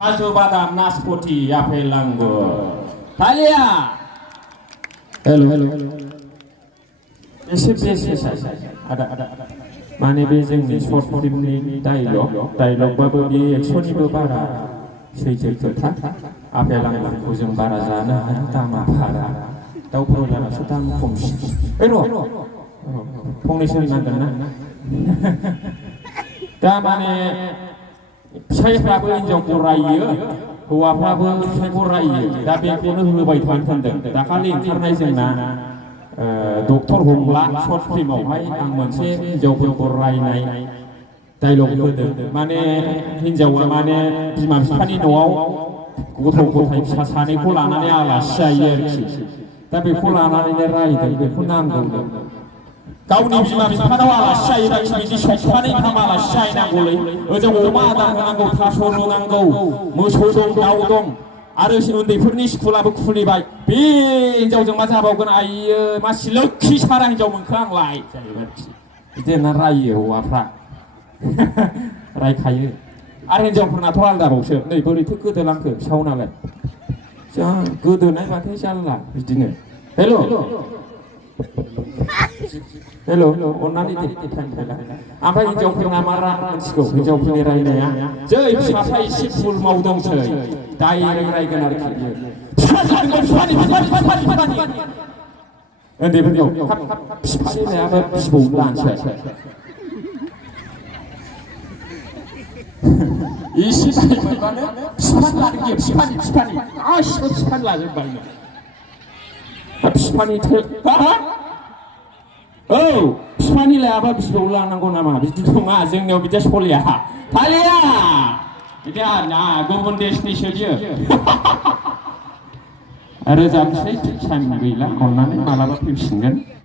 Kasu badam naspoti apel langgur. Talia. Hello. Eसे ada. माने बे जोंनि शर्ट फिल्मनि डायलगबाबो बे एक्सनिबो बारा सैथो खोथा आपेल आंगुरखौ जों बारा जानो हाया दामा बारा दाउ ब्रयलारासो दाम खमसिन ओइ र' फंनैसो होननांगोन ना दा माने फिसाइफ्राबो हिनजावखौ रायो हौवाफ्राबो फिसाइखौ रायो दा बेखौनो होबाय थानो सानदों दाखालि ओंखारनाय जोंना डक्टर हमला शर्ट फिल्मावहाय आं मोनसे हिनजावफोरखौ रायनाय डायलग होदों माने हिनजावा माने बिमा बिफानि न'आव गथ' गथाय फिसा सानैखौ लानानै आलासि जायो आरोखि दा बेखौ लानानैनो रायदों बेखौ नांगौ गावनि बिमा बिफानाव आलासि जायोबा बिदि सप्तानै गाहाम आलासि जाहैनांगौलै ओजों अमा आदार होनांगौ थास' रुनांगौ मोसौ दं दाउ दं आरो उन्दैफोरनि स्कुलाबो खुलिबाय बे हिनजावजों मा जाबावगोन आइयो मासि लोखि सारा हिनजाव मोनखो आंलाय जाहैबाय आरोखि बिदि होनना रायो हौवाफ्रा रायखायो आरो हिनजावफोरनाथ' आलदाबावसो नै बोरैथो गोदोलांखो फिसाव नालाय जा गोदोनाय माथो जारला बिदिनो हेल' अन्नानै टाइम ओमफ्राय हिनजावफोरना मा मिथिगौ हिनजावफोरनि रायनाया जै फिसाफ्रा एसे फुल मावदोंसै डाइरेक्ट रायगोन आरोखि उन्दैफोरखौ बिफानि लायाबा बिबौ लानोसै एसे टाइम मोनबानो बिफानि लादों बिफानि गासिबो बिफानि लाजोबबायनो बिफानि औ बिफानि लायाबा बिबौ लानांगौ नामा बिदि नङा जोंनियाव बिदिया सलिया थालिया बिदि ना गुबुन देशनिसो बियो रोजाबसै टाइम गैला अननानै मालाबा फैफिनगोन